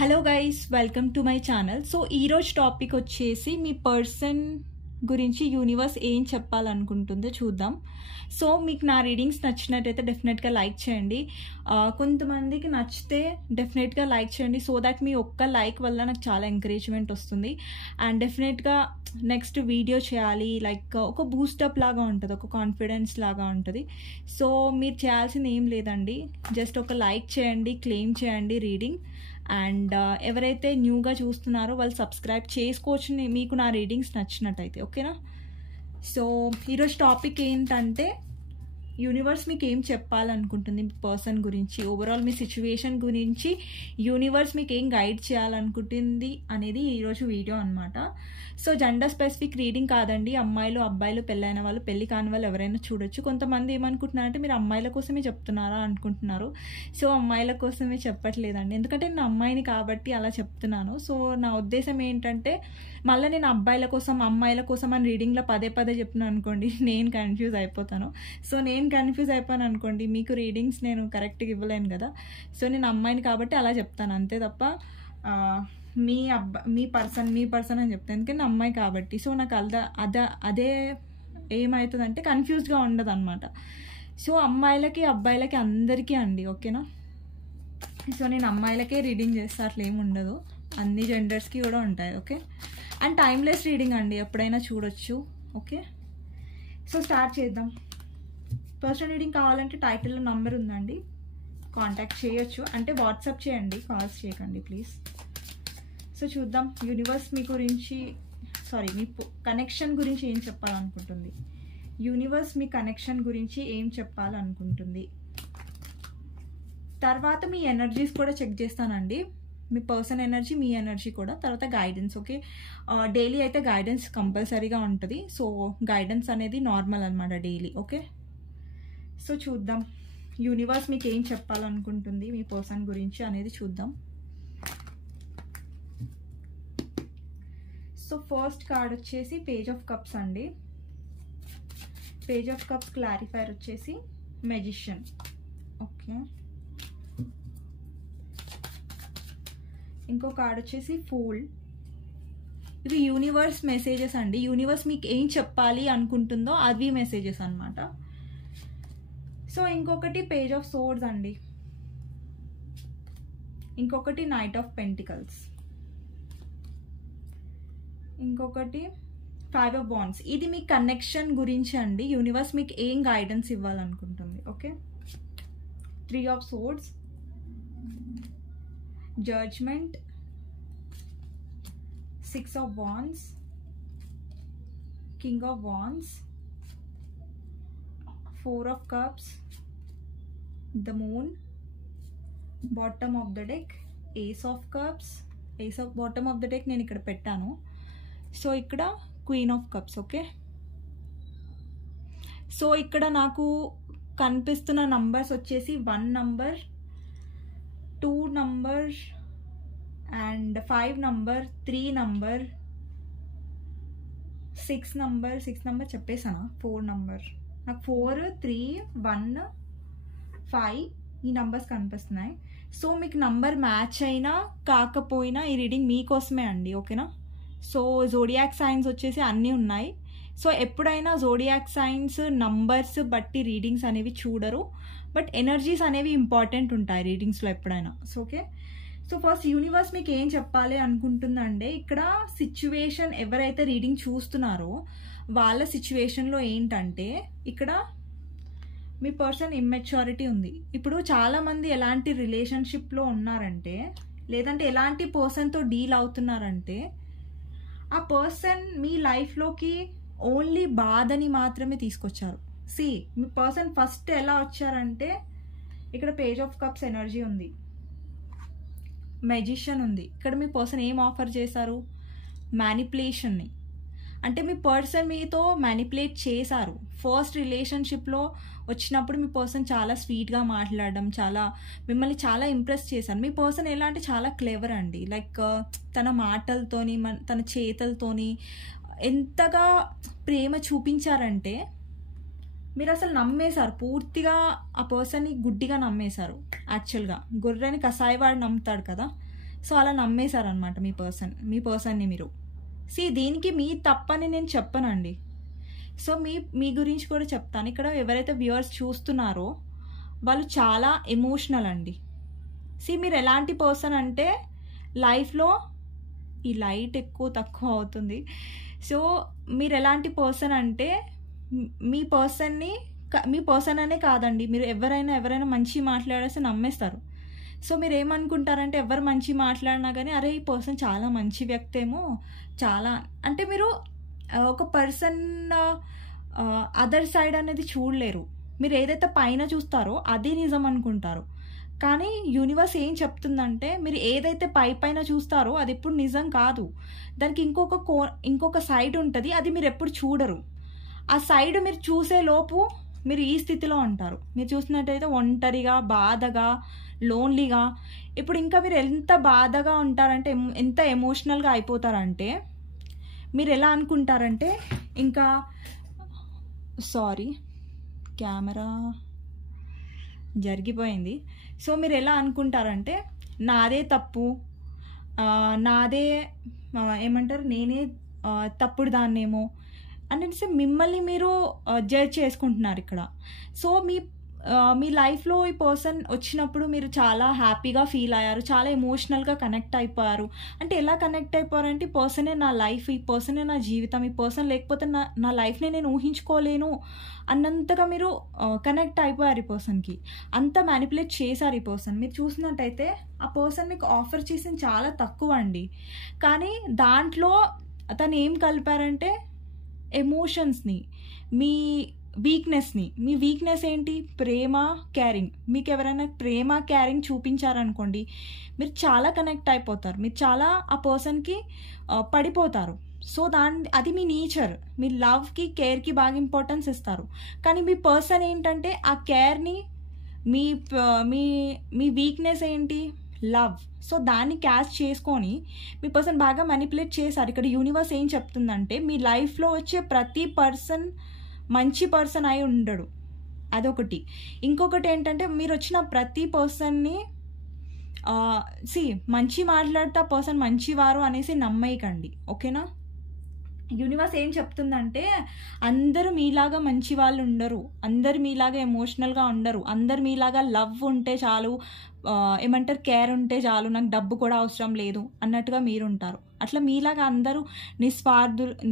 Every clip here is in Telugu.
Hello guys, welcome to my channel. So ఈరోజు టాపిక్ వచ్చేసి మీ పర్సన్ గురించి యూనివర్స్ ఏం చెప్పాలనుకుంటుందో చూద్దాం. సో మీకు నా రీడింగ్స్ నచ్చినట్టయితే డెఫినెట్గా లైక్ చేయండి. కొంతమందికి నచ్చితే డెఫినెట్గా లైక్ చేయండి. సో దట్ మీ ఒక్క లైక్ వల్ల నాకు చాలా ఎంకరేజ్మెంట్ వస్తుంది. అండ్ డెఫినెట్గా నెక్స్ట్ వీడియో చేయాలి, లైక్ ఒక బూస్టప్ లాగా ఉంటుంది, ఒక కాన్ఫిడెన్స్ లాగా ఉంటుంది. సో మీరు చేయాల్సింది ఏం లేదండి, జస్ట్ ఒక లైక్ చేయండి, క్లెయిమ్ చేయండి రీడింగ్. అండ్ ఎవరైతే న్యూగా చూస్తున్నారో వాళ్ళు సబ్స్క్రైబ్ చేసుకోవచ్చు మీకు నా రీడింగ్స్ నచ్చినట్టయితే, ఓకేనా? సో ఈరోజు టాపిక్ ఏంటంటే యూనివర్స్ మీకు ఏం చెప్పాలనుకుంటుంది మీ పర్సన్ గురించి, ఓవరాల్ మీ సిచ్యువేషన్ గురించి యూనివర్స్ మీకు ఏం గైడ్ చేయాలనుకుంటుంది అనేది ఈరోజు వీడియో అనమాట. సో జెండర్ స్పెసిఫిక్ రీడింగ్ కాదండి, అమ్మాయిలు అబ్బాయిలు పెళ్ళైన వాళ్ళు పెళ్లి కాని వాళ్ళు ఎవరైనా చూడొచ్చు. కొంతమంది ఏమనుకుంటున్నారంటే మీరు అమ్మాయిల కోసమే చెప్తున్నారా అనుకుంటున్నారు. సో అమ్మాయిల కోసమే చెప్పట్లేదండి, ఎందుకంటే నేను అమ్మాయిని కాబట్టి అలా చెప్తున్నాను. సో నా ఉద్దేశం ఏంటంటే మళ్ళీ నేను అబ్బాయిల కోసం అమ్మాయిల కోసం అని రీడింగ్లో పదే పదే చెప్తున్నాను అనుకోండి, నేను కన్ఫ్యూజ్ అయిపోతాను. సో నేను కన్ఫ్యూజ్ అయిపోయాను అనుకోండి, మీకు రీడింగ్స్ నేను కరెక్ట్గా ఇవ్వలేను కదా. సో నేను అమ్మాయిని కాబట్టి అలా చెప్తాను, అంతే తప్ప మీ పర్సన్ అని చెప్తాను, ఎందుకంటే అమ్మాయి కాబట్టి. సో నాకు అదే ఏమవుతుందంటే కన్ఫ్యూజ్గా ఉండదు అనమాట. సో అమ్మాయిలకి అబ్బాయిలకి అందరికీ అండి, ఓకేనా? సో నేను అమ్మాయిలకే రీడింగ్ చేస్తే అట్లా ఏమి ఉండదు, అన్ని జెండర్స్కి కూడా ఉంటాయి, ఓకే? అండ్ టైమ్లెస్ రీడింగ్ అండి, ఎప్పుడైనా చూడొచ్చు, ఓకే? సో స్టార్ట్ చేద్దాం. పర్సనల్ రీడింగ్ కావాలంటే టైటిల్లో నంబర్ ఉందండి, కాంటాక్ట్ చేయొచ్చు, అంటే వాట్సాప్ చేయండి, కాల్స్ చేయకండి ప్లీజ్. సో చూద్దాం యూనివర్స్ మీ గురించి, మీ కనెక్షన్ గురించి ఏం చెప్పాలనుకుంటుంది. యూనివర్స్ మీ కనెక్షన్ గురించి ఏం చెప్పాలనుకుంటుంది. తర్వాత మీ ఎనర్జీస్ కూడా చెక్ చేస్తానండి, మీ పర్సన్ ఎనర్జీ, మీ ఎనర్జీ కూడా. తర్వాత గైడెన్స్, ఓకే? డైలీ అయితే గైడెన్స్ కంపల్సరీగా ఉంటుంది. సో గైడెన్స్ అనేది నార్మల్ అనమాట డైలీ, ఓకే? సో చూద్దాం యూనివర్స్ మీకు ఏం చెప్పాలనుకుంటుంది మీ పర్సన్ గురించి అనేది చూద్దాం. సో ఫస్ట్ కార్డ్ వచ్చేసి పేజ్ ఆఫ్ కప్స్ అండి. పేజ్ ఆఫ్ కప్స్ క్లారిఫైర్ వచ్చేసి మెజిషియన్, ఓకే? ఇంకో కార్డ్ వచ్చేసి ఫూల్. ఇవి యూనివర్స్ మెసేజెస్ అండి, యూనివర్స్ మీకు ఏం చెప్పాలి అనుకుంటుందో అవి మెసేజెస్ అనమాట. సో ఇంకొకటి పేజ్ ఆఫ్ సోర్డ్స్ అండి, ఇంకొకటి నైట్ ఆఫ్ పెంటికల్స్, ఇంకొకటి 5 ఆఫ్ వాండ్స్. ఇది మీ కనెక్షన్ గురించి అండి, యూనివర్స్ మీకు ఏం గైడెన్స్ ఇవ్వాలనుకుంటుంది, okay? 3 of swords, judgement, 6 of wands, king of wands, 4 of cups, the moon, bottom of the deck, ace of cups. Ace of bottom of the deck నేను ఇక్కడ పెట్టాను. సో ఇక్కడ queen of cups, okay? So ఇక్కడ నాకు కనిపిస్తున్న నంబర్స్ వచ్చేసి 1 number, 2 number and 5 number, 3 number, 6 number చెప్పేసానా? 4 నంబర్, నాకు 4, 3, 1, 5 ఈ నంబర్స్ కనిపిస్తున్నాయి. సో మీకు నంబర్ మ్యాచ్ అయినా కాకపోయినా ఈ రీడింగ్ మీకోసమే అండి, ఓకేనా? సో జోడియాక్ సైన్స్ వచ్చేసి అన్నీ ఉన్నాయి. సో ఎప్పుడైనా జోడియాక్ సైన్స్ నంబర్స్ బట్టి రీడింగ్స్ అనేవి చూడరు, బట్ ఎనర్జీస్ అనేవి ఇంపార్టెంట్ ఉంటాయి రీడింగ్స్లో ఎప్పుడైనా. So okay, so first universe మీకు ఏం చెప్పాలి అనుకుంటుందంటే, ఇక్కడ సిచ్యువేషన్ ఎవరైతే రీడింగ్ చూస్తున్నారో వాళ్ళ సిచ్యువేషన్లో ఏంటంటే, ఇక్కడ మీ పర్సన్ ఇమ్మెచ్యూరిటీ ఉంది. ఇప్పుడు చాలామంది ఎలాంటి రిలేషన్షిప్లో ఉన్నారంటే, లేదంటే ఎలాంటి పర్సన్తో డీల్ అవుతున్నారంటే, ఆ పర్సన్ మీ లైఫ్లోకి ఓన్లీ బాధని మాత్రమే తీసుకొచ్చారు. మీ పర్సన్ ఫస్ట్ ఎలా వచ్చారంటే, ఇక్కడ పేజ్ ఆఫ్ కప్స్ ఎనర్జీ ఉంది, మెజిషియన్ ఉంది. ఇక్కడ మీ పర్సన్ ఏం ఆఫర్ చేశారు? మ్యానిపులేషన్ని. అంటే మీ పర్సన్ మీతో మ్యానిపులేట్ చేశారు. ఫస్ట్ రిలేషన్షిప్లో వచ్చినప్పుడు మీ పర్సన్ చాలా స్వీట్గా మాట్లాడడం, మిమ్మల్ని చాలా ఇంప్రెస్ చేశారు. మీ పర్సన్ ఎలా అంటే చాలా క్లెవర్ అండి, లైక్ తన మాటలతోని తన చేతలతోని ఎంతగా ప్రేమ చూపించారంటే మీరు అసలు నమ్మేశారు, పూర్తిగా ఆ పర్సన్ని గుడ్డిగా నమ్మేశారు. యాక్చువల్గా గొర్రెని కసాయివాడు నమ్ముతాడు కదా, సో అలా నమ్మేశారనమాట మీ పర్సన్ని మీరు. దీనికి మీ తప్పని నేను చెప్పనండి. సో మీ గురించి కూడా చెప్తాను. ఇక్కడ ఎవరైతే వ్యూవర్స్ చూస్తున్నారో వాళ్ళు చాలా ఎమోషనల్ అండి. మీరు ఎలాంటి పర్సన్ అంటే లైఫ్లో ఈ లైట్ ఎక్కువ తక్కువ అవుతుంది. సో మీరు ఎలాంటి పర్సన్ అంటే మీ పర్సన్ అనే కాదండి, మీరు ఎవరైనా మంచి మాట్లాడేస్తే నమ్మేస్తారు. సో మీరు ఏమనుకుంటారంటే ఎవరు మంచి మాట్లాడినా కానీ అరే ఈ పర్సన్ చాలా మంచి వ్యక్తి ఏమో, చాలా అంటే మీరు ఒక పర్సన్ అదర్ సైడ్ అనేది చూడలేరు. మీరు ఏదైతే పైన చూస్తారో అదే నిజం అనుకుంటారు. కానీ యూనివర్స్ ఏం చెప్తుందంటే మీరు ఏదైతే పైన చూస్తారో అది ఎప్పుడు నిజం కాదు. దానికి ఇంకొక సైడ్ ఉంటుంది, అది మీరు ఎప్పుడు చూడరు. ఆ సైడ్ మీరు చూసే లోపు మీరు ఈ స్థితిలో ఉంటారు. మీరు చూసినట్టయితే ఒంటరిగా, బాధగా, లోన్లీగా. ఇప్పుడు ఇంకా మీరు ఎంత బాధగా ఉంటారంటే, ఎంత ఎమోషనల్గా అయిపోతారంటే మీరు ఎలా అనుకుంటారంటే ఇంకా కెమెరా జరిగిపోయింది. సో మీరు ఎలా అనుకుంటారంటే నాదే తప్పు, నాదే ఏమంటారు నేనే తప్పుడు దాన్నేమో అనేసి మిమ్మల్ని మీరు జడ్జ్ చేసుకుంటున్నారు ఇక్కడ. సో మీ లైఫ్లో ఈ పర్సన్ వచ్చినప్పుడు మీరు చాలా హ్యాపీగా ఫీల్ అయ్యారు, చాలా ఎమోషనల్గా కనెక్ట్ అయిపోయారు. అంటే ఎలా కనెక్ట్ అయిపోయారంటే ఈ పర్సనే నా లైఫ్, ఈ పర్సనే నా జీవితం, ఈ పర్సన్ లేకపోతే నా లైఫ్ని నేను ఊహించుకోలేను అన్నంతగా మీరు కనెక్ట్ అయిపోయారు ఈ పర్సన్కి. అంత మ్యానిపులేట్ చేశారు ఈ పర్సన్. మీరు చూసినట్టయితే ఆ పర్సన్ మీకు ఆఫర్ చేసింది చాలా తక్కువ అండి, కానీ దాంట్లో తను ఏం కలిపారంటే ఎమోషన్స్ని, మీ వీక్నెస్ని. మీ వీక్నెస్ ఏంటి? ప్రేమ, కేరింగ్. మీకు ఎవరైనా ప్రేమ, కేరింగ్ చూపించారనుకోండి మీరు చాలా కనెక్ట్ అయిపోతారు, మీరు చాలా ఆ పర్సన్కి పడిపోతారు. సో అది మీ నేచర్. మీ లవ్కి, కేర్కి బాగా ఇంపార్టెన్స్ ఇస్తారు. కానీ మీ పర్సన్ ఏంటంటే ఆ కేర్ని, మీ వీక్నెస్ ఏంటి? లవ్. సో దాన్ని క్యాచ్ చేసుకొని మీ పర్సన్ బాగా మ్యానిపులేట్ చేశారు. ఇక్కడ యూనివర్స్ ఏం చెప్తుందంటే మీ లైఫ్లో వచ్చే ప్రతి పర్సన్ మంచి పర్సన్ అయి ఉండడు, అదొకటి. ఇంకొకటి ఏంటంటే మీరు వచ్చిన ప్రతి పర్సన్ని మంచి మాట్లాడితే ఆ పర్సన్ మంచివారు అనేసి నమ్మేయకండి, ఓకేనా? యూనివర్స్ ఏం చెప్తుందంటే అందరూ మీలాగా మంచి వాళ్ళు ఉండరు, అందరు మీలాగా ఎమోషనల్గా ఉండరు, అందరు మీలాగా లవ్ ఉంటే చాలు, ఏమంటారు కేర్ ఉంటే చాలు, నాకు డబ్బు కూడా అవసరం లేదు అన్నట్టుగా మీరు ఉంటారు. అట్లా మీలాగా అందరూ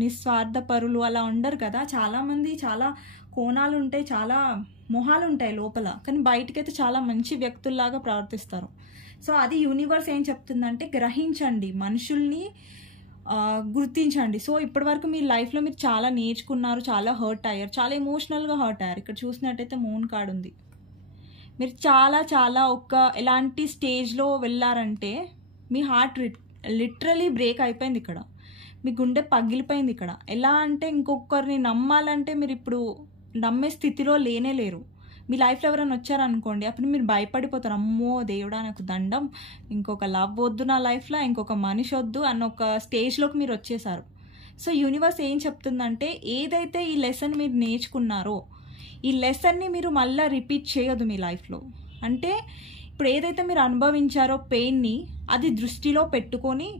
నిస్వార్థపరులు అలా ఉండరు కదా. చాలామంది చాలా కోణాలు ఉంటాయి, చాలా మొహాలు ఉంటాయి లోపల, కానీ బయటకైతే చాలా మంచి వ్యక్తుల్లాగా ప్రవర్తిస్తారు. సో అది యూనివర్స్ ఏం చెప్తుందంటే గ్రహించండి, మనుషుల్ని గుర్తించండి. సో ఇప్పటివరకు మీ లైఫ్లో మీరు చాలా నేర్చుకున్నారు, చాలా హర్ట్ అయ్యారు, చాలా ఎమోషనల్గా హర్ట్ అయ్యారు. ఇక్కడ చూసినట్టయితే మూన్ కార్డ్ ఉంది. మీరు చాలా ఎలాంటి స్టేజ్లో వెళ్ళారంటే మీ హార్ట్ లిటరలీ బ్రేక్ అయిపోయింది ఇక్కడ, మీ గుండె పగిలిపోయింది ఇక్కడ. ఎలా అంటే ఇంకొకరిని నమ్మాలంటే మీరు ఇప్పుడు నమ్మే స్థితిలో లేరు. మీ లైఫ్లో ఎవరైనా వచ్చారనుకోండి అప్పుడు మీరు భయపడిపోతారు, అమ్మో దేవుడా నాకు దండం, ఇంకొక లవ్ వద్దు నా లైఫ్లో, ఇంకొక మనిషి వద్దు అన్న ఒక స్టేజ్లోకి మీరు వచ్చేసారు. సో యూనివర్స్ ఏం చెప్తుందంటే ఏదైతే ఈ లెసన్ మీరు నేర్చుకున్నారో ఈ లెసన్ని మీరు మళ్ళీ రిపీట్ చేయొద్దు మీ లైఫ్లో. అంటే ఇప్పుడు ఏదైతే మీరు అనుభవించారో పెయిన్ని అది దృష్టిలో పెట్టుకొని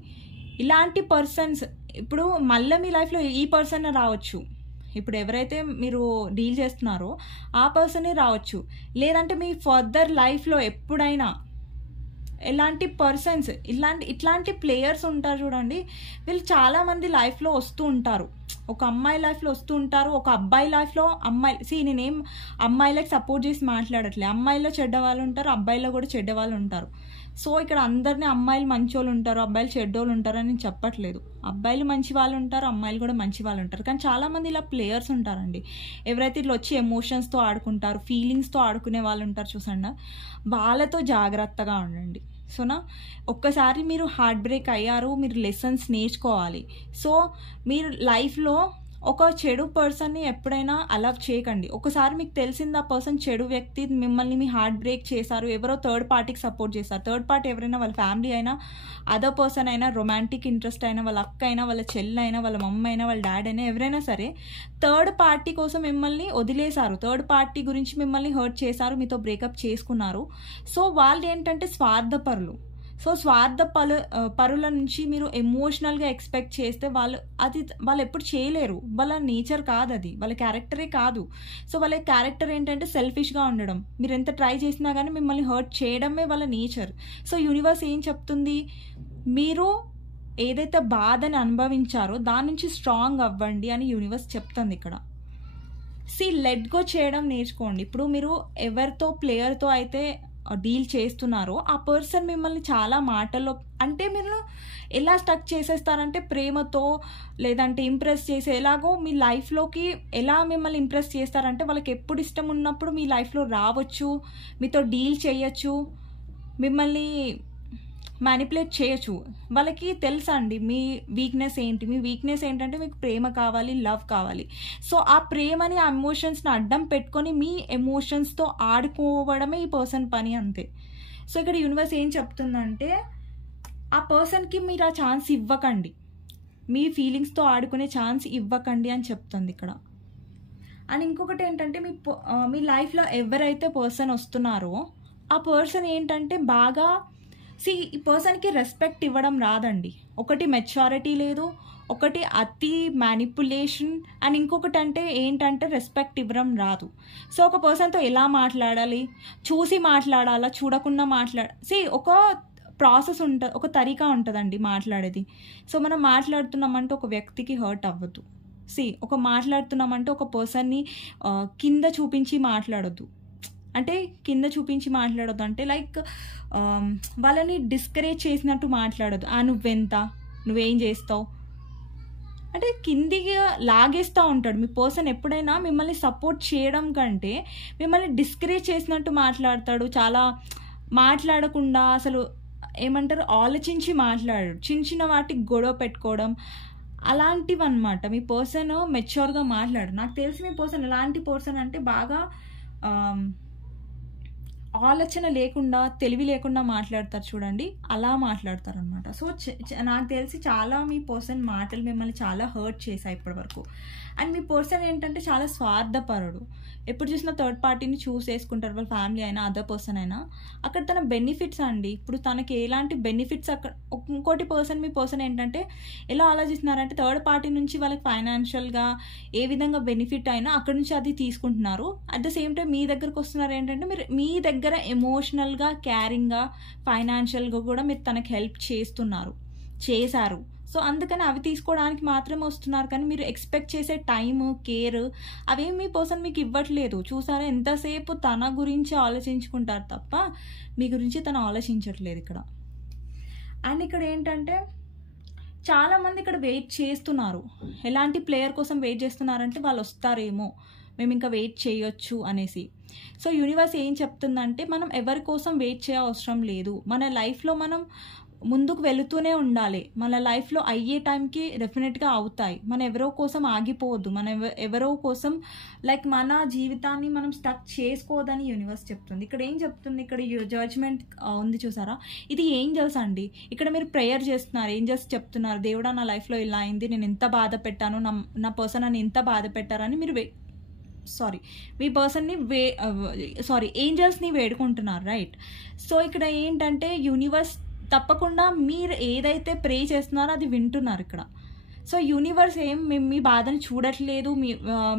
ఇలాంటి పర్సన్స్ ఇప్పుడు మళ్ళీ మీ లైఫ్లో ఈ పర్సన్ రావచ్చు, ఇప్పుడు ఎవరైతే మీరు డీల్ చేస్తున్నారో ఆ పర్సనే రావచ్చు, లేదంటే మీ ఫర్దర్ లైఫ్లో ఎప్పుడైనా ఎలాంటి పర్సన్స్ ఇట్లాంటి ప్లేయర్స్ ఉంటారు చూడండి, వీళ్ళు చాలామంది లైఫ్లో వస్తూ ఉంటారు. ఒక అమ్మాయి లైఫ్లో వస్తూ ఉంటారు, ఒక అబ్బాయి లైఫ్లో నేనేం అమ్మాయిలకు సపోర్ట్ చేసి మాట్లాడట్లే, అమ్మాయిలో చెడ్డ వాళ్ళు ఉంటారు, అబ్బాయిలో కూడా చెడ్డ వాళ్ళు ఉంటారు. సో ఇక్కడ అందరినీ అమ్మాయిలు మంచోళ్ళు ఉంటారు, అబ్బాయిలు చెడ్డోళ్ళు ఉంటారు అని నేను చెప్పట్లేదు. అబ్బాయిలు మంచి వాళ్ళు ఉంటారు, అమ్మాయిలు కూడా మంచి వాళ్ళు ఉంటారు. కానీ చాలామంది ఇలా ప్లేయర్స్ ఉంటారండి, ఎవరైతే ఇట్లా వచ్చి ఎమోషన్స్తో ఆడుకుంటారు, ఫీలింగ్స్తో ఆడుకునే వాళ్ళు ఉంటారు చూసండి, వాళ్ళతో జాగ్రత్తగా ఉండండి. సోనా ఒక్కసారి మీరు హార్ట్ బ్రేక్ అయ్యారు, మీరు లెసన్స్ నేర్చుకోవాలి. సో మీరు లైఫ్లో ఒక చెడు పర్సన్ని ఎప్పుడైనా అలవ్ చేయకండి. ఒకసారి మీకు తెలిసింది ఆ పర్సన్ చెడు వ్యక్తి, మిమ్మల్ని మీ హార్ట్ బ్రేక్ చేశారు, ఎవరో థర్డ్ పార్టీకి సపోర్ట్ చేశారు. థర్డ్ పార్టీ ఎవరైనా వాళ్ళ ఫ్యామిలీ అయినా, అదర్ పర్సన్ అయినా, రొమాంటిక్ ఇంట్రెస్ట్ అయినా, వాళ్ళ అక్క అయినా, వాళ్ళ చెల్లి అయినా, వాళ్ళ మమ్మ అయినా, వాళ్ళ డాడ్ అయినా, ఎవరైనా సరే థర్డ్ పార్టీ కోసం మిమ్మల్ని వదిలేశారు, థర్డ్ పార్టీ గురించి మిమ్మల్ని హర్ట్ చేశారు, మీతో బ్రేకప్ చేసుకున్నారు. సో వాళ్ళు ఏంటంటే స్వార్థపరులు. సో పరుల నుంచి మీరు ఎమోషనల్గా ఎక్స్పెక్ట్ చేస్తే వాళ్ళు ఎప్పుడు చేయలేరు. వాళ్ళ నేచర్ కాదు, అది వాళ్ళ క్యారెక్టరే కాదు. సో వాళ్ళ క్యారెక్టర్ ఏంటంటే సెల్ఫిష్గా ఉండడం. మీరు ఎంత ట్రై చేసినా కానీ మిమ్మల్ని హర్ట్ చేయడమే వాళ్ళ నేచర్. సో యూనివర్స్ ఏం చెప్తుంది, మీరు ఏదైతే బాధని అనుభవించారో దాని నుంచి స్ట్రాంగ్ అవ్వండి అని యూనివర్స్ చెప్తుంది ఇక్కడ. లెట్ గో చేయడం నేర్చుకోండి. ఇప్పుడు మీరు ఎవరితో ప్లేయర్తో అయితే డీల్ చేస్తున్నారో ఆ పర్సన్ మిమ్మల్ని చాలా మాటల్లో, అంటే మీరు ఎలా స్టక్ చేసేస్తారంటే ప్రేమతో, లేదంటే ఇంప్రెస్ చేసే ఎలాగో మీ లైఫ్లోకి ఎలా మిమ్మల్ని ఇంప్రెస్ చేస్తారంటే వాళ్ళకి ఎప్పుడు ఇష్టం ఉన్నప్పుడు మీ లైఫ్లో రావచ్చు, మీతో డీల్ చేయొచ్చు, మిమ్మల్ని మ్యానిపులేట్ చేయొచ్చు. వాళ్ళకి తెలుసా అండి మీ వీక్నెస్ ఏంటి. మీ వీక్నెస్ ఏంటంటే మీకు ప్రేమ కావాలి, లవ్ కావాలి. సో ఆ ప్రేమని, ఆ ఎమోషన్స్ని అడ్డం పెట్టుకొని మీ ఎమోషన్స్తో ఆడుకోవడమే ఈ పర్సన్ పని, అంతే. సో ఇక్కడ యూనివర్స్ ఏం చెప్తుందంటే ఆ పర్సన్కి మీరు ఆ ఛాన్స్ ఇవ్వకండి, మీ ఫీలింగ్స్తో ఆడుకునే ఛాన్స్ ఇవ్వకండి అని చెప్తుంది ఇక్కడ. అండ్ ఇంకొకటి ఏంటంటే మీ లైఫ్లో ఎవరైతే పర్సన్ వస్తున్నారో ఆ పర్సన్ ఏంటంటే బాగా ఈ పర్సన్కి రెస్పెక్ట్ ఇవ్వడం రాదండి. ఒకటి మెచ్యూరిటీ లేదు, ఒకటి అతి మ్యానిపులేషన్, అండ్ ఇంకొకటి అంటే ఏంటంటే రెస్పెక్ట్ ఇవ్వడం రాదు. సో ఒక పర్సన్తో ఎలా మాట్లాడాలి, చూసి మాట్లాడాలా, చూడకుండా ఒక ప్రాసెస్ ఉంటుంది, ఒక తరీకా ఉంటుందండి మాట్లాడేది. సో మనం మాట్లాడుతున్నామంటే ఒక వ్యక్తికి హర్ట్ అవ్వద్దు. మాట్లాడుతున్నామంటే ఒక పర్సన్ని కింద చూపించి మాట్లాడొద్దు. అంటే కింద చూపించి మాట్లాడొద్దు అంటే లైక్ వాళ్ళని డిస్కరేజ్ చేసినట్టు మాట్లాడొద్దు. నువ్వెంత, నువ్వేం చేస్తావు అంటే కిందికి లాగేస్తూ ఉంటాడు మీ పర్సన్. ఎప్పుడైనా మిమ్మల్ని సపోర్ట్ చేయడం కంటే మిమ్మల్ని డిస్కరేజ్ చేసినట్టు మాట్లాడతాడు. చాలా మాట్లాడకుండా అసలు ఏమంటారు ఆలోచించి మాట్లాడాడు, చిన్న చిన్న వాటికి గొడవ పెట్టుకోవడం అలాంటివి అనమాట. మీ పర్సన్ మెచ్యూర్గా మాట్లాడు. నాకు తెలిసి మీ పర్సన్ ఎలాంటి పర్సన్ అంటే బాగా ఆలోచన లేకుండా, తెలివి లేకుండా మాట్లాడతారు చూడండి, అలా మాట్లాడతారు అనమాట. సో నాకు తెలిసి చాలా మీ పర్సన్ మాటలు మిమ్మల్ని చాలా హర్ట్ చేశాయి ఇప్పటి వరకు. అండ్ మీ పర్సన్ ఏంటంటే చాలా స్వార్థపరుడు. ఎప్పుడు చూసినా థర్డ్ పార్టీని చూస్ చేసుకుంటారు, వాళ్ళ ఫ్యామిలీ అయినా అదర్ పర్సన్ అయినా. అక్కడ తన బెనిఫిట్స్ అండి, ఇప్పుడు తనకి ఎలాంటి బెనిఫిట్స్ అక్కడ. ఇంకోటి మీ పర్సన్ ఏంటంటే ఎలా ఆలోచిస్తున్నారంటే థర్డ్ పార్టీ నుంచి వాళ్ళకి ఫైనాన్షియల్గా ఏ విధంగా బెనిఫిట్ అయినా అక్కడ నుంచి అది తీసుకుంటున్నారు. అట్ ద సేమ్ టైం మీ దగ్గరకు వస్తున్నారు ఏంటంటే మీరు మీ దగ్గర ఎమోషనల్గా, కేరింగ్గా, ఫైనాన్షియల్గా కూడా మీరు తనకి హెల్ప్ చేశారు. సో అందుకని అవి తీసుకోవడానికి మాత్రమే వస్తున్నారు, కానీ మీరు ఎక్స్పెక్ట్ చేసే టైము, కేర్ అవేం మీ పర్సన్ మీకు ఇవ్వట్లేదు. చూసారా, ఎంతసేపు తన గురించి ఆలోచించుకుంటారు తప్ప మీ గురించి తను ఆలోచించట్లేదు ఇక్కడ. అండ్ ఇక్కడ ఏంటంటే చాలామంది ఇక్కడ వెయిట్ చేస్తున్నారు. ఎలాంటి ప్లేయర్ కోసం వెయిట్ చేస్తున్నారంటే వాళ్ళు వస్తారేమో, మేము ఇంకా వెయిట్ చేయొచ్చు అనేసి. సో యూనివర్స్ ఏం చెప్తుందంటే మనం ఎవరి కోసం వెయిట్ చేయ అవసరం లేదు. మన లైఫ్లో మనం ముందుకు వెళుతూనే ఉండాలి. మన లైఫ్లో అయ్యే టైంకి డెఫినెట్గా అవుతాయి. మనం ఎవరో కోసం ఆగిపోవద్దు, మనం ఎవరో కోసం లైక్ మన జీవితాన్ని మనం స్టక్ చేసుకోవద్దని యూనివర్స్ చెప్తుంది. ఇక్కడ ఏం చెప్తుంది, ఇక్కడ జడ్జ్మెంట్ ఉంది చూసారా, ఇది ఏంజల్స్ అండి. ఇక్కడ మీరు ప్రేయర్ చేస్తున్నారు, ఏంజల్స్ చెప్తున్నారు, దేవుడా నా లైఫ్లో ఇలా అయింది, నేను ఎంత బాధ పెట్టాను, నా పర్సన్ అని ఎంత బాధ పెట్టారని మీరు మీ పర్సన్ని ఏంజల్స్ని వేడుకుంటున్నారు, రైట్. సో ఇక్కడ ఏంటంటే యూనివర్స్ తప్పకుండా మీరు ఏదైతే ప్రే చేస్తున్నారో అది వింటున్నారు ఇక్కడ. సో యూనివర్స్ మీ బాధని చూడట్లేదు,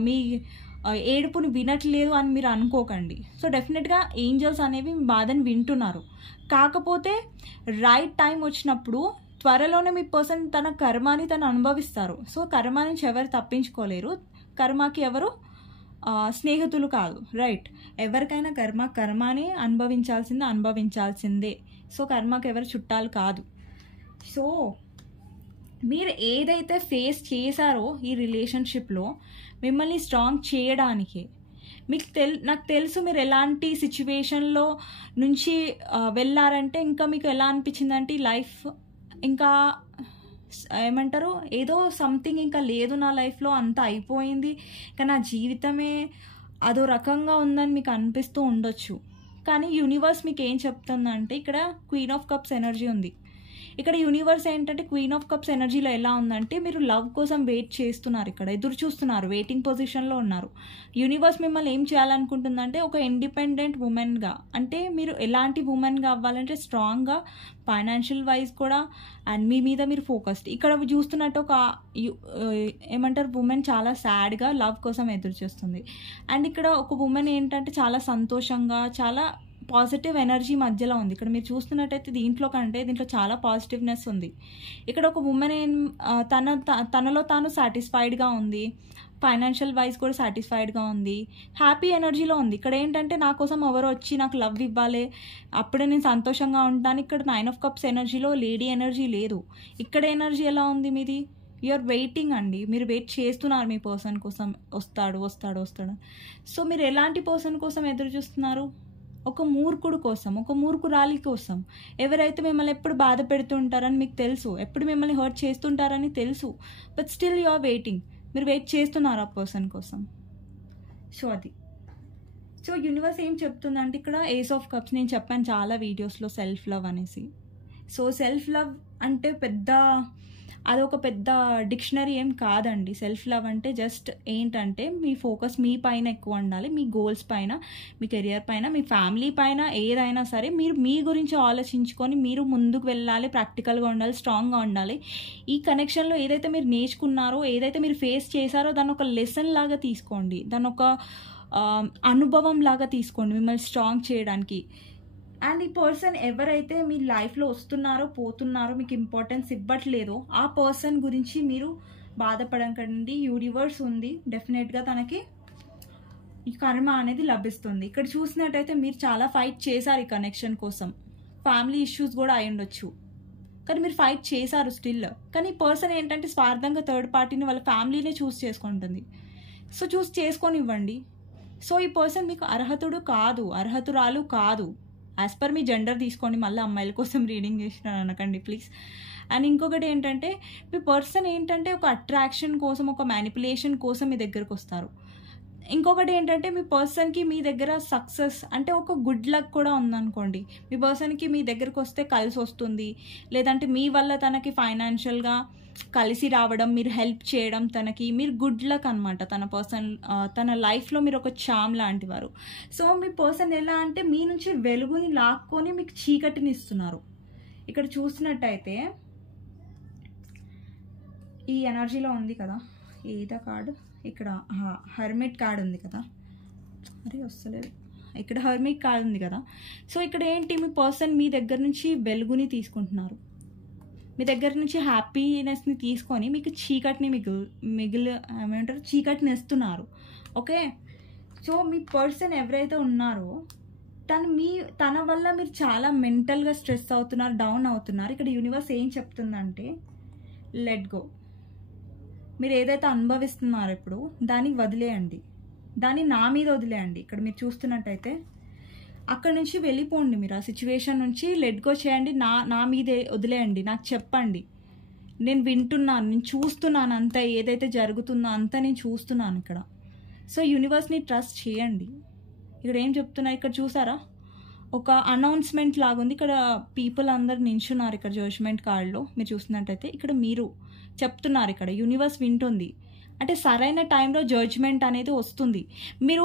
మీ ఏడుపుని వినట్లేదు అని మీరు అనుకోకండి. సో డెఫినెట్గా ఏంజల్స్ అనేవి మీ బాధని వింటున్నారు. కాకపోతే రైట్ టైం వచ్చినప్పుడు త్వరలోనే మీ పర్సన్ తన కర్మాని తను అనుభవిస్తారు. సో కర్మ నుంచి ఎవరు తప్పించుకోలేరు, కర్మకి ఎవరు స్నేహితులు కాదు, రైట్. ఎవరికైనా కర్మాని అనుభవించాల్సిందే. సో కర్మకి ఎవరు చుట్టాలు కాదు. సో మీరు ఏదైతే ఫేస్ చేశారో ఈ రిలేషన్షిప్లో మిమ్మల్ని స్ట్రాంగ్ చేయడానికి నాకు తెలుసు మీరు ఎలాంటి సిచ్యువేషన్లో నుంచి వెళ్ళారంటే ఇంకా మీకు ఎలా అనిపించిందంటే లైఫ్ ఇంకా ఏమంటారు ఏదో సంథింగ్ ఇంకా లేదు నా లైఫ్లో, అంతా అయిపోయింది, ఇంకా నా జీవితమే అదో రకంగా ఉందని మీకు అనిపిస్తూ ఉండొచ్చు. కానీ యూనివర్స్ మీకు ఏం చెప్తుందంటే ఇక్కడ క్వీన్ ఆఫ్ కప్స్ ఎనర్జీ ఉంది. ఇక్కడ యూనివర్స్ ఏంటంటే క్వీన్ ఆఫ్ కప్స్ ఎనర్జీలో ఎలా ఉందంటే మీరు లవ్ కోసం వెయిట్ చేస్తున్నారు, ఇక్కడ ఎదురు చూస్తున్నారు, వెయిటింగ్ పొజిషన్లో ఉన్నారు. యూనివర్స్ మిమ్మల్ని ఏం చేయాలనుకుంటుందంటే ఒక ఇండిపెండెంట్ ఉమెన్గా, అంటే మీరు ఎలాంటి ఉమెన్గా అవ్వాలంటే స్ట్రాంగ్గా, ఫైనాన్షియల్ వైజ్ కూడా, అండ్ మీ మీద మీరు ఫోకస్డ్. ఇక్కడ చూస్తున్నట్టు ఒక ఏమంటారు ఉమెన్ చాలా సాడ్గా లవ్ కోసం ఎదురు చూస్తుంది. అండ్ ఇక్కడ ఒక ఉమెన్ ఏంటంటే చాలా సంతోషంగా, చాలా పాజిటివ్ ఎనర్జీ మధ్యలో ఉంది. ఇక్కడ మీరు చూస్తున్నట్టయితే దీంట్లో చాలా పాజిటివ్నెస్ ఉంది. ఇక్కడ ఒక ఉమెన్ తనలో తాను సాటిస్ఫైడ్గా ఉంది, ఫైనాన్షియల్ వైజ్ కూడా సాటిస్ఫైడ్గా ఉంది, హ్యాపీ ఎనర్జీలో ఉంది. ఇక్కడ ఏంటంటే నా కోసం ఎవరో వచ్చి నాకు లవ్ ఇవ్వాలి, అప్పుడే నేను సంతోషంగా ఉంటాను. ఇక్కడ 9 ఆఫ్ కప్స్ ఎనర్జీలో లేడీ ఎనర్జీ లేదు. ఇక్కడ ఎనర్జీ ఎలా ఉంది మీది? యూఆర్ వెయిటింగ్ అండి, మీరు వెయిట్ చేస్తున్నారు మీ పర్సన్ కోసం, వస్తాడు. సో మీరు ఎలాంటి పర్సన్ కోసం ఎదురు చూస్తున్నారు? ఒక మూర్ఖుడు కోసం, ఒక మూర్ఖురాలి కోసం, ఎవరైతే మిమ్మల్ని ఎప్పుడు బాధ పెడుతుంటారని మీకు తెలుసు, ఎప్పుడు మిమ్మల్ని హర్ట్ చేస్తుంటారని తెలుసు, but still you are waiting. మీరు వెయిట్ చేస్తున్నారు ఆ పర్సన్ కోసం. సో అది. సో యూనివర్స్ ఏం చెప్తుందంటే ఇక్కడ ఏస్ ఆఫ్ కప్స్, నేను చెప్పాను చాలా వీడియోస్లో సెల్ఫ్ లవ్ అనేసి. సో సెల్ఫ్ లవ్ అంటే అదొక పెద్ద డిక్షనరీ ఏం కాదండి. సెల్ఫ్ లవ్ అంటే జస్ట్ ఏంటంటే మీ ఫోకస్ మీ పైన ఎక్కువ ఉండాలి, మీ గోల్స్ పైన, మీ కెరియర్ పైన, మీ ఫ్యామిలీ పైన, ఏదైనా సరే మీరు మీ గురించి ఆలోచించుకొని మీరు ముందుకు వెళ్ళాలి, ప్రాక్టికల్గా ఉండాలి, స్ట్రాంగ్గా ఉండాలి. ఈ కనెక్షన్లో ఏదైతే మీరు నేర్చుకున్నారో, ఏదైతే మీరు ఫేస్ చేశారో దాన్ని ఒక లెసన్ లాగా తీసుకోండి, దాన్ని ఒక అనుభవం లాగా తీసుకోండి మిమ్మల్ని స్ట్రాంగ్ చేయడానికి. అండ్ ఈ పర్సన్ ఎవరైతే మీ లైఫ్లో వస్తున్నారో పోతున్నారో, మీకు ఇంపార్టెన్స్ ఇవ్వట్లేదో ఆ పర్సన్ గురించి మీరు బాధపడకండి. యూనివర్స్ ఉంది, డెఫినెట్గా తనకి ఈ కర్మ అనేది లభిస్తుంది. ఇక్కడ చూసినట్టయితే మీరు చాలా ఫైట్ చేశారు ఈ కనెక్షన్ కోసం, ఫ్యామిలీ ఇష్యూస్ కూడా అయి ఉండొచ్చు, కానీ మీరు ఫైట్ చేశారు స్టిల్. కానీ ఈ పర్సన్ ఏంటంటే స్వార్థంగా థర్డ్ పార్టీని, వాళ్ళ ఫ్యామిలీనే చూస్ చేసుకుంటుంది. సో చూస్ చేసుకొని ఇవ్వండి. సో ఈ పర్సన్ మీకు అర్హతురాలు కాదు. యాజ్ పర్ మీ జెండర్ తీసుకోండి, మళ్ళీ అమ్మాయిల కోసం రీడింగ్ చేసినాను అనకండి ప్లీజ్. అండ్ ఇంకొకటి ఏంటంటే మీ పర్సన్ ఏంటంటే ఒక అట్రాక్షన్ కోసం, ఒక మ్యానిపులేషన్ కోసం మీ దగ్గరకు వస్తారు. ఇంకొకటి ఏంటంటే మీ పర్సన్కి మీ దగ్గర సక్సెస్ అంటే ఒక గుడ్ లక్ కూడా ఉందనుకోండి. మీ పర్సన్కి మీ దగ్గరకు వస్తే కలిసి వస్తుంది, లేదంటే మీ వల్ల తనకి ఫైనాన్షియల్గా కలిసి రావడం, మీరు హెల్ప్ చేయడం, మీరు గుడ్ లక్ అనమాట. తన లైఫ్లో మీరు ఒక చామ్ లాంటి వారు. సో మీ పర్సన్ ఎలా అంటే మీ నుంచి వెలుగుని లాక్కొని మీకు చీకటిని ఇస్తున్నారు. ఇక్కడ చూసినట్టయితే ఈ ఎనర్జీలో ఉంది కదా ఏదో కార్డు, ఇక్కడ హర్మిట్ కార్డ్ ఉంది కదా, వస్తలేదు, ఇక్కడ హర్మిట్ కార్డ్ ఉంది కదా. సో ఇక్కడ ఏంటి, మీ పర్సన్ మీ దగ్గర నుంచి వెలుగుని తీసుకుంటున్నారు, మీ దగ్గర నుంచి హ్యాపీనెస్ని తీసుకొని మీకు చీకటిని చీకటిని ఇస్తున్నారు. ఓకే. సో మీ పర్సన్ ఎవరైతే ఉన్నారో తన వల్ల మీరు చాలా మెంటల్గా స్ట్రెస్ అవుతున్నారు, డౌన్ అవుతున్నారు. ఇక్కడ యూనివర్స్ ఏం చెప్తుందంటే లెట్ గో. మీరు ఏదైతే అనుభవిస్తున్నారో ఇప్పుడు దాన్ని వదిలేయండి, దాన్ని నా మీద వదిలేయండి. ఇక్కడ మీరు చూస్తున్నట్టయితే అక్కడ నుంచి వెళ్ళిపోండి, మీరు ఆ సిచ్యువేషన్ నుంచి లెట్ గో చేయండి, నా మీదే వదిలేయండి. నాకు చెప్పండి, నేను వింటున్నాను, నేను చూస్తున్నాను, అంతా ఏదైతే జరుగుతుందో అంతా నేను చూస్తున్నాను ఇక్కడ. సో యూనివర్స్ని ట్రస్ట్ చేయండి. ఇక్కడ ఏం చెప్తున్నా, ఇక్కడ చూసారా ఒక అనౌన్స్మెంట్ లాగుంది, ఇక్కడ పీపుల్ అందరు నించున్నారు ఇక్కడ జడ్జ్మెంట్ కార్డ్లో. మీరు చూస్తున్నట్టయితే ఇక్కడ మీరు చెప్తున్నారు, ఇక్కడ యూనివర్స్ వింటుంది. అంటే సరైన టైంలో జడ్జ్మెంట్ అనేది వస్తుంది. మీరు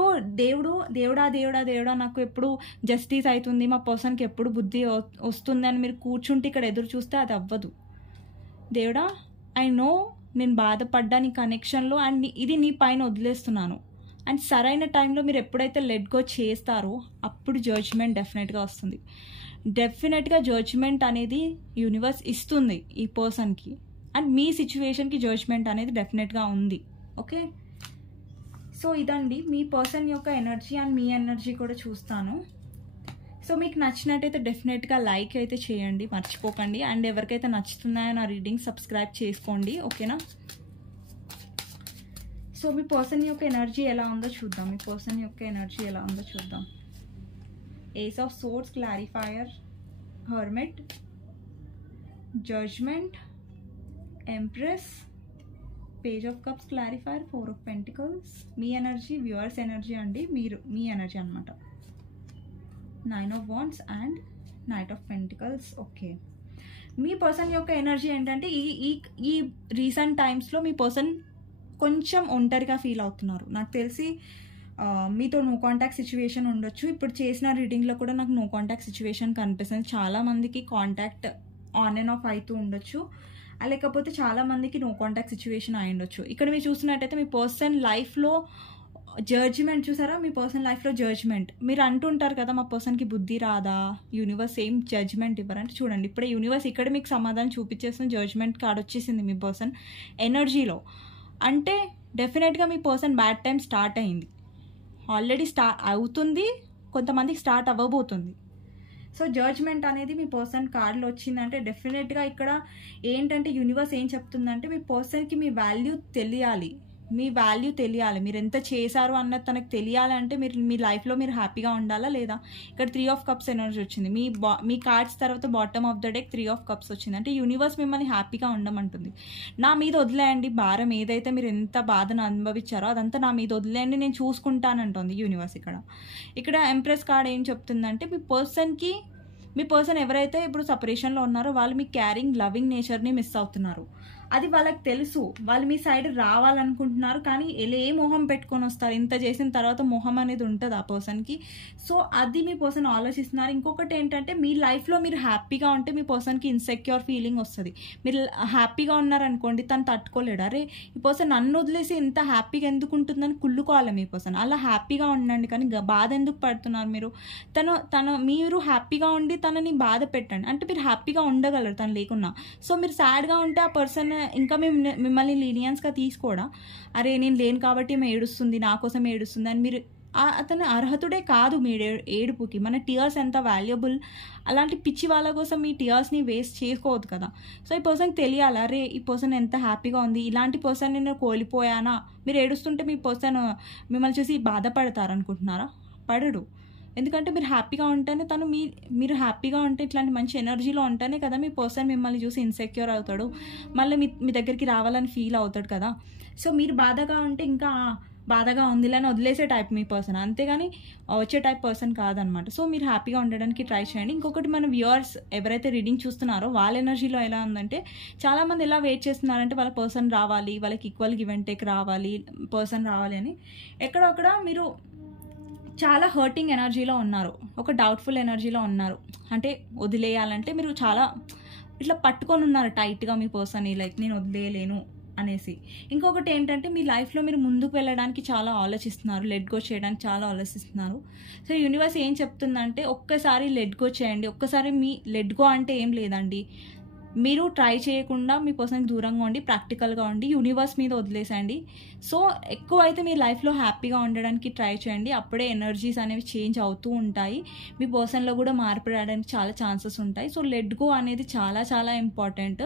దేవుడా నాకు ఎప్పుడు జస్టిస్ అవుతుంది, మా పర్సన్కి ఎప్పుడు బుద్ధి వస్తుంది అని మీరు కూర్చుంటే ఇక్కడ ఎదురు చూస్తే అది అవ్వదు. దేవుడా ఐ నో నేను బాధపడ్డా నీ కనెక్షన్లో, అండ్ ఇది నీ పైన వదిలేస్తున్నాను. అండ్ సరైన టైంలో మీరు ఎప్పుడైతే లెట్ గో చేస్తారో అప్పుడు జడ్జ్మెంట్ డెఫినెట్గా వస్తుంది. డెఫినెట్గా జడ్జ్మెంట్ అనేది యూనివర్స్ ఇస్తుంది ఈ పర్సన్కి, అండ్ మీ సిచ్యువేషన్కి జడ్జ్మెంట్ అనేది డెఫినెట్గా ఉంది. ఓకే. సో ఇదండి మీ పర్సన్ యొక్క ఎనర్జీ, అండ్ మీ ఎనర్జీ కూడా చూస్తాను. సో మీకు నచ్చినట్టయితే డెఫినెట్గా లైక్ అయితే చేయండి, మర్చిపోకండి. అండ్ ఎవరికైతే నచ్చుతున్నాయో నా రీడింగ్ సబ్స్క్రైబ్ చేసుకోండి. ఓకేనా. సో మీ పర్సన్ యొక్క ఎనర్జీ ఎలా ఉందో చూద్దాం. Ace of swords, clarifier, hermit, judgment, empress, page of cups, clarifier, 4 of pentacles. మీ ఎనర్జీ వ్యూవర్స్ ఎనర్జీ అండి, మీ ఎనర్జీ అనమాట. 9 of wands and knight of pentacles. Okay. మీ పర్సన్ యొక్క ఎనర్జీ ఏంటంటే ఈ ఈ రీసెంట్ టైమ్స్లో మీ పర్సన్ కొంచెం ఒంటరిగా ఫీల్ అవుతున్నారు. నాకు తెలిసి మీతో నో కాంటాక్ట్ సిచ్యువేషన్ ఉండొచ్చు. ఇప్పుడు చేసిన రీడింగ్లో కూడా నాకు నో కాంటాక్ట్ సిచ్యువేషన్ కనిపిస్తుంది. చాలామందికి కాంటాక్ట్ ఆన్ అండ్ ఆఫ్ అవుతూ ఉండొచ్చు, లేకపోతే చాలామందికి నో కాంటాక్ట్ సిచ్యువేషన్ అయి ఉండొచ్చు. ఇక్కడ మీరు చూసినట్టయితే మీ పర్సన్ లైఫ్లో జడ్జిమెంట్ చూసారా? మీ పర్సన్ లైఫ్లో జడ్జిమెంట్. మీరు అంటుంటారు కదా మా పర్సన్కి బుద్ధి రాదా, యూనివర్స్ ఏం జడ్జిమెంట్ ఇవ్వరంటే చూడండి, ఇప్పుడే యూనివర్స్ ఇక్కడ మీకు సమాధానం చూపించేస్తున్న జడ్జిమెంట్ కార్డ్ వచ్చేసింది మీ పర్సన్ ఎనర్జీలో. అంటే డెఫినెట్గా మీ పర్సన్ బ్యాడ్ టైం స్టార్ట్ అయింది, ఆల్రెడీ స్టార్ట్ అవుతుంది, కొంతమందికి స్టార్ట్ అవ్వబోతుంది. సో జడ్జ్మెంట్ అనేది మీ పర్సన్ కార్డులో వచ్చిందంటే డెఫినెట్గా ఇక్కడ ఏంటంటే యూనివర్స్ ఏం చెప్తుందంటే మీ పర్సన్కి మీ వాల్యూ తెలియాలి, మీరు ఎంత చేశారు అన్నది తనకు తెలియాలంటే మీరు మీ లైఫ్లో మీరు హ్యాపీగా ఉండాలా లేదా. ఇక్కడ 3 ఆఫ్ కప్స్ ఎనర్జీ వచ్చింది, మీ కార్డ్స్ తర్వాత bottom of the deck 3 of cups వచ్చింది. అంటే యూనివర్స్ మిమ్మల్ని హ్యాపీగా ఉండమంటుంది. నా మీద వదిలేయండి భారం, ఏదైతే మీరు ఎంత బాధను అనుభవించారో అదంతా నా మీద వదిలేయండి, నేను చూసుకుంటానంటుంది యూనివర్స్. ఇక్కడ ఎంప్రెస్ కార్డ్ ఏం చెప్తుందంటే మీ పర్సన్ ఎవరైతే ఇప్పుడు సపరేషన్లో ఉన్నారో వాళ్ళు మీ క్యారింగ్ లవింగ్ నేచర్ని మిస్ అవుతున్నారు. అది వాళ్ళకి తెలుసు, వాళ్ళు మీ సైడ్ రావాలనుకుంటున్నారు, కానీ ఏ మొహం పెట్టుకొని వస్తారు, ఇంత చేసిన తర్వాత మొహం అనేది ఉంటుంది ఆ పర్సన్కి. సో అది మీ పర్సన్ ఆలోచిస్తున్నారు. ఇంకొకటి ఏంటంటే మీ లైఫ్లో మీరు హ్యాపీగా ఉంటే మీ పర్సన్కి ఇన్సెక్యూర్ ఫీలింగ్ వస్తుంది. మీరు హ్యాపీగా ఉన్నారనుకోండి, తను తట్టుకోలేడు, అరే ఈ పర్సన్ నన్ను వదిలేసి ఇంత హ్యాపీగా ఎందుకు ఉంటుందని కుళ్ళుకోవాలి మీ పర్సన్. అలా హ్యాపీగా ఉండండి, కానీ బాధ ఎందుకు పడుతున్నారు మీరు. మీరు హ్యాపీగా ఉండి తనని బాధ పెట్టండి, అంటే మీరు హ్యాపీగా ఉండగలరు తను లేకున్నా. సో మీరు సాడ్గా ఉంటే ఆ పర్సన్ ఇంకా మిమ్మల్ని లీనియన్స్గా తీసుకోడా, అరే నేను లేను కాబట్టి ఏడుస్తుంది, నా కోసం ఏడుస్తుంది అని. మీరు అతను అర్హతుడే కాదు మీ ఏడుపుకి. మన టీయర్స్ ఎంత వాల్యుబుల్, అలాంటి పిచ్చి వాళ్ళ కోసం మీ టీయర్స్ని వేస్ట్ చేసుకోవద్దు కదా. సో ఈ పర్సన్కి తెలియాలి, అరే ఈ పర్సన్ ఎంత హ్యాపీగా ఉంది, ఇలాంటి పర్సన్ నేను కోల్పోయానా. మీరు ఏడుస్తుంటే మీ పర్సన్ మిమ్మల్ని చూసి బాధపడతారనుకుంటున్నారా? పడడు. ఎందుకంటే మీరు హ్యాపీగా ఉంటేనే మీరు హ్యాపీగా ఉంటే ఇట్లాంటి మంచి ఎనర్జీలో ఉంటేనే కదా మీ పర్సన్ మిమ్మల్ని చూసి ఇన్సెక్యూర్ అవుతాడు, మళ్ళీ మీ దగ్గరికి రావాలని ఫీల్ అవుతాడు కదా. సో మీరు బాధగా ఉంటే ఇంకా బాధగా ఉందిలే అని వదిలేసే టైప్ మీ పర్సన్, అంతేగాని వచ్చే టైప్ పర్సన్ కాదనమాట. సో మీరు హ్యాపీగా ఉండడానికి ట్రై చేయండి. ఇంకొకటి మన వ్యూవర్స్ ఎవరైతే రీడింగ్ చూస్తున్నారో వాళ్ళ ఎనర్జీలో ఎలా ఉందంటే చాలామంది ఎలా వెయిట్ చేస్తున్నారంటే వాళ్ళ పర్సన్ రావాలి, వాళ్ళకి ఈక్వల్ గివ్ అండ్ టేక్ రావాలి, పర్సన్ రావాలి అని. ఎక్కడొక్కడ మీరు చాలా హర్టింగ్ ఎనర్జీలో ఉన్నారు, ఒక డౌట్ఫుల్ ఎనర్జీలో ఉన్నారు. అంటే వదిలేయాలంటే మీరు చాలా ఇట్లా పట్టుకొని ఉన్నారు టైట్గా మీ పర్సన్, లైక్ నేను వదిలేయలేను అనేసి. ఇంకొకటి ఏంటంటే మీ లైఫ్లో మీరు ముందుకు వెళ్ళడానికి చాలా ఆలోచిస్తున్నారు, లెట్ గో చేయడానికి చాలా ఆలోచిస్తున్నారు. సో యూనివర్స్ ఏం చెప్తుందంటే ఒక్కసారి లెట్ గో చేయండి. ఒక్కసారి మీ లెట్ గో అంటే ఏం లేదండి, మీరు ట్రై చేయకుండా మీ పర్సన్కి దూరంగా ఉండి ప్రాక్టికల్గా ఉండి యూనివర్స్ మీద వదిలేసండి. సో ఎక్కువ అయితే మీ లైఫ్లో హ్యాపీగా ఉండడానికి ట్రై చేయండి, అప్పుడే ఎనర్జీస్ అనేవి చేంజ్ అవుతూ ఉంటాయి, మీ పర్సన్లో కూడా మార్పు రావడానికి చాలా ఛాన్సెస్ ఉంటాయి. సో లెట్ గో అనేది చాలా చాలా ఇంపార్టెంట్.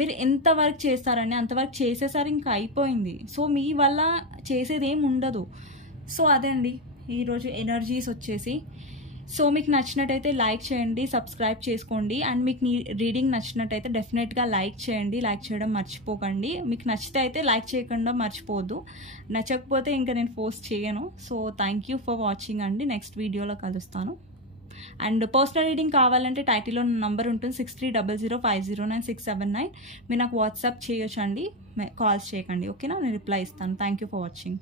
మీరు ఎంతవరకు చేస్తారండి అంతవరకు చేసేసరి ఇంకా అయిపోయింది. సో మీ వల్ల చేసేది ఏం ఉండదు. సో అదే అండి ఈరోజు ఎనర్జీస్ వచ్చేసి. సో మీకు నచ్చినట్టయితే లైక్ చేయండి, సబ్స్క్రైబ్ చేసుకోండి. అండ్ మీకు రీడింగ్ నచ్చినట్టయితే డెఫినెట్గా లైక్ చేయండి, లైక్ చేయడం మర్చిపోకండి. మీకు నచ్చితే అయితే లైక్ చేయకుండా మర్చిపోవద్దు, నచ్చకపోతే ఇంకా నేను ఫోర్స్ చేయను. So thank you for watching అండి, నెక్స్ట్ వీడియోలో కలుస్తాను. అండ్ పర్సనల్ రీడింగ్ కావాలంటే టైటిల్లో నంబర్ ఉంటుంది 6300509679. మీరు నాకు వాట్సాప్ చేయొచ్చు అండి, కాల్స్ చేయకండి, ఓకేనా? నేను రిప్లై ఇస్తాను. Thank you for watching.